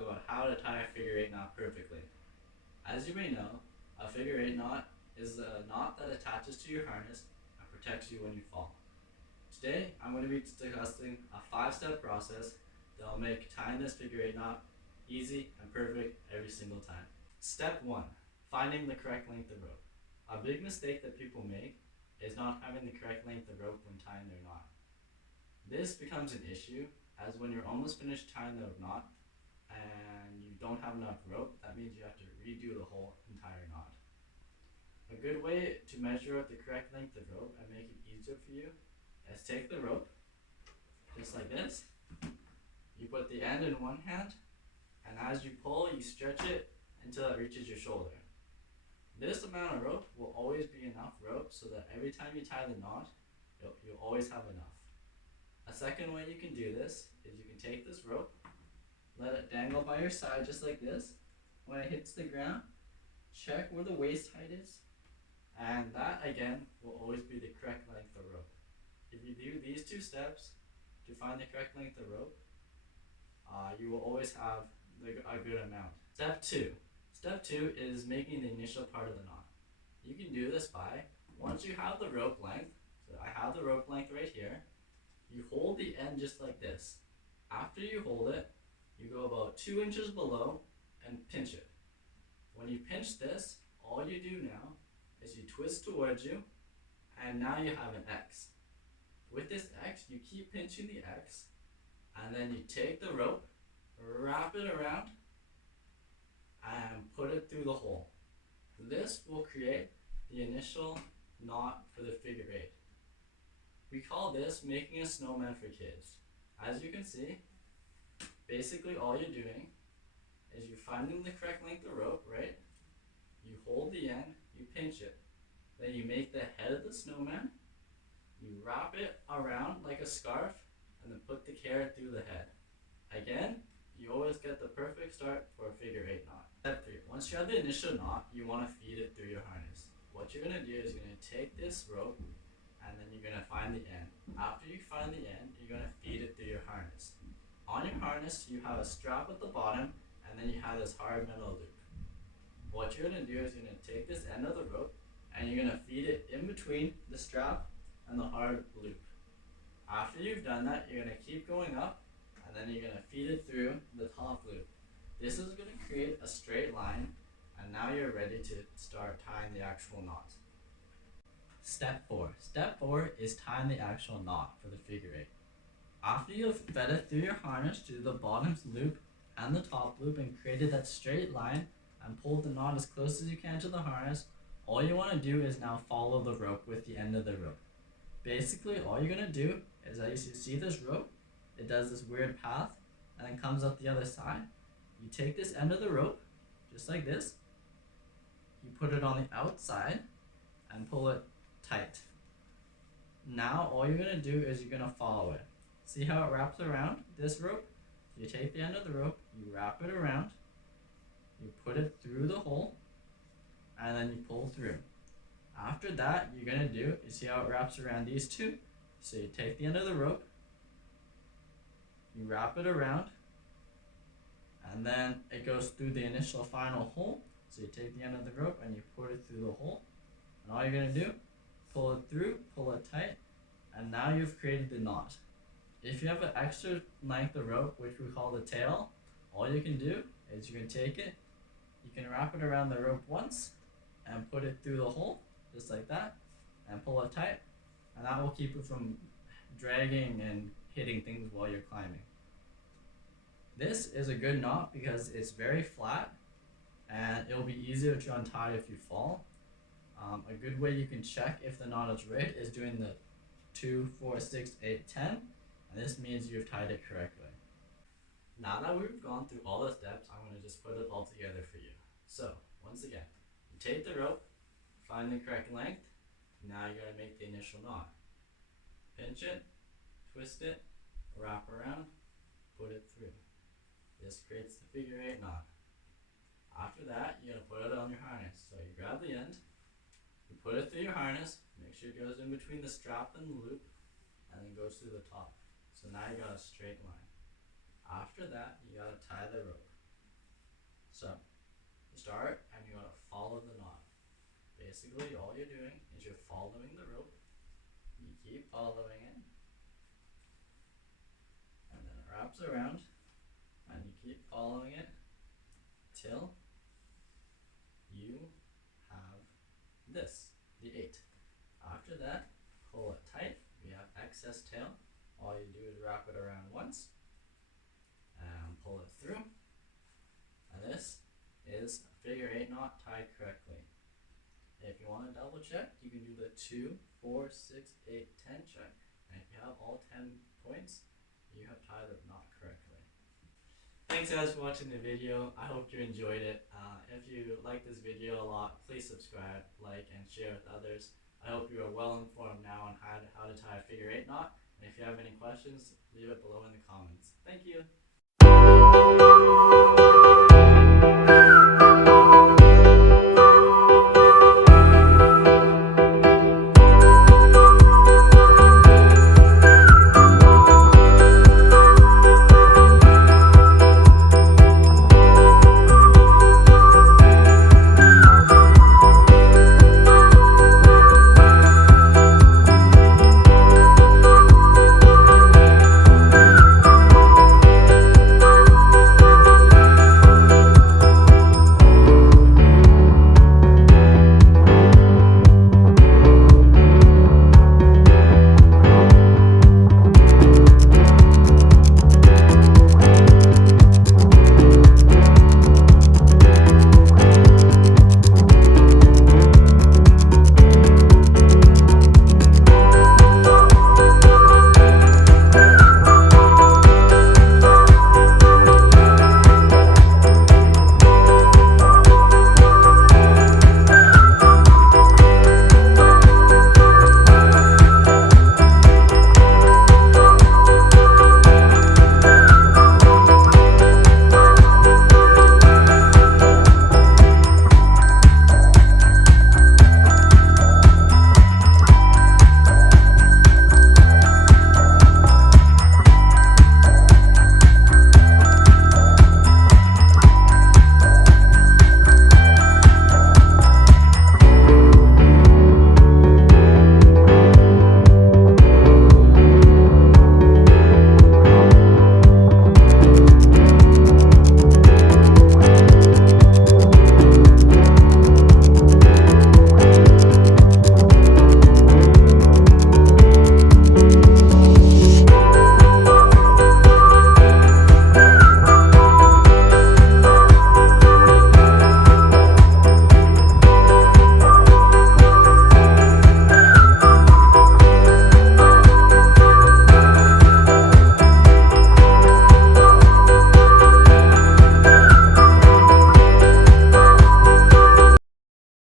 talk about how to tie a figure eight knot perfectly. As you may know, a figure eight knot is a knot that attaches to your harness and protects you when you fall. Today, I'm going to be discussing a 5-step process that will make tying this figure eight knot easy and perfect every single time. Step 1. Finding the correct length of rope. A big mistake that people make is not having the correct length of rope when tying their knot. This becomes an issue as when you're almost finished tying the knot and you don't have enough rope, that means you have to redo the whole entire knot. A good way to measure out the correct length of rope and make it easier for you is take the rope, just like this. You put the end in one hand, and as you pull, you stretch it until it reaches your shoulder. This amount of rope will always be enough rope so that every time you tie the knot, you'll always have enough. A second way you can do this is you can take this rope, let it dangle by your side just like this. When it hits the ground, check where the waist height is, and that again will always be the correct length of rope. If you do these 2 steps to find the correct length of rope, you will always have a good amount. Step 2. Step 2 is making the initial part of the knot. You can do this by, once you have the rope length, so I have the rope length right here, you hold the end just like this. After you hold it, you go about 2 inches below and pinch it. When you pinch this, all you do now is you twist towards you, and now you have an X. With this X, you keep pinching the X, and then you take the rope, wrap it around, and put it through the hole. This will create the initial knot for the figure eight. We call this making a snowman for kids. As you can see, basically all you're doing is you're finding the correct length of rope, right? You hold the end, you pinch it, then you make the head of the snowman, you wrap it around like a scarf, and then put the carrot through the head. Again, you always get the perfect start for a figure eight knot. Step 3. Once you have the initial knot, you want to feed it through your harness. What you're going to do is you're going to take this rope and then you're going to find the end. After you find the end, you're going to feed it through your harness. On your harness, you have a strap at the bottom and then you have this hard metal loop. What you're going to do is you're going to take this end of the rope and you're going to feed it in between the strap and the hard loop. After you've done that, you're going to keep going up and then you're going to feed it through the top loop. This is going to create a straight line, and now you're ready to start tying the actual knot. Step 4. Step 4 is tying the actual knot for the figure eight. After you've fed it through your harness to the bottom loop and the top loop and created that straight line and pulled the knot as close as you can to the harness, all you want to do is now follow the rope with the end of the rope. Basically, all you're going to do is that you see this rope, it does this weird path and then comes up the other side. You take this end of the rope, just like this, you put it on the outside and pull it tight. Now all you're going to do is you're going to follow it. See how it wraps around this rope? You take the end of the rope, you wrap it around, you put it through the hole, and then you pull through. After that, you're going to do, you see how it wraps around these two? So you take the end of the rope, you wrap it around, and then it goes through the initial final hole. So you take the end of the rope and you put it through the hole. And all you're going to do, pull it through, pull it tight, and now you've created the knot. If you have an extra length of rope, which we call the tail, all you can do is you can take it, you can wrap it around the rope once, and put it through the hole, just like that, and pull it tight, and that will keep it from dragging and hitting things while you're climbing. This is a good knot because it's very flat and it'll be easier to untie if you fall. A good way you can check if the knot is right is doing the 2, 4, 6, 8, 10, and this means you've tied it correctly. Now that we've gone through all the steps, I'm going to just put it all together for you. So, once again, you take the rope, find the correct length, now you got to make the initial knot. Pinch it, twist it, wrap around, put it through. This creates the figure eight knot. After that, you're going to put it on your harness. So you grab the end, you put it through your harness, make sure it goes in between the strap and the loop, and then goes through the top. So now you got a straight line. After that, you got to tie the rope. basically all you're doing is you're following the rope. You keep following it, and then it wraps around, and you keep following it till you have this, the 8. After that, pull it tight. We have excess tail. All you do is wrap it around once and pull it through. And this is a figure 8 knot tied correctly. If you want to double check, you can do the 2, 4, 6, 8, 10 check. And if you have all 10 points, you have tied the knot correctly. Thanks guys for watching the video. I hope you enjoyed it. If you like this video a lot, please subscribe, like, and share with others. I hope you are well informed now on how to tie a figure 8 knot. And if you have any questions, leave it below in the comments. Thank you.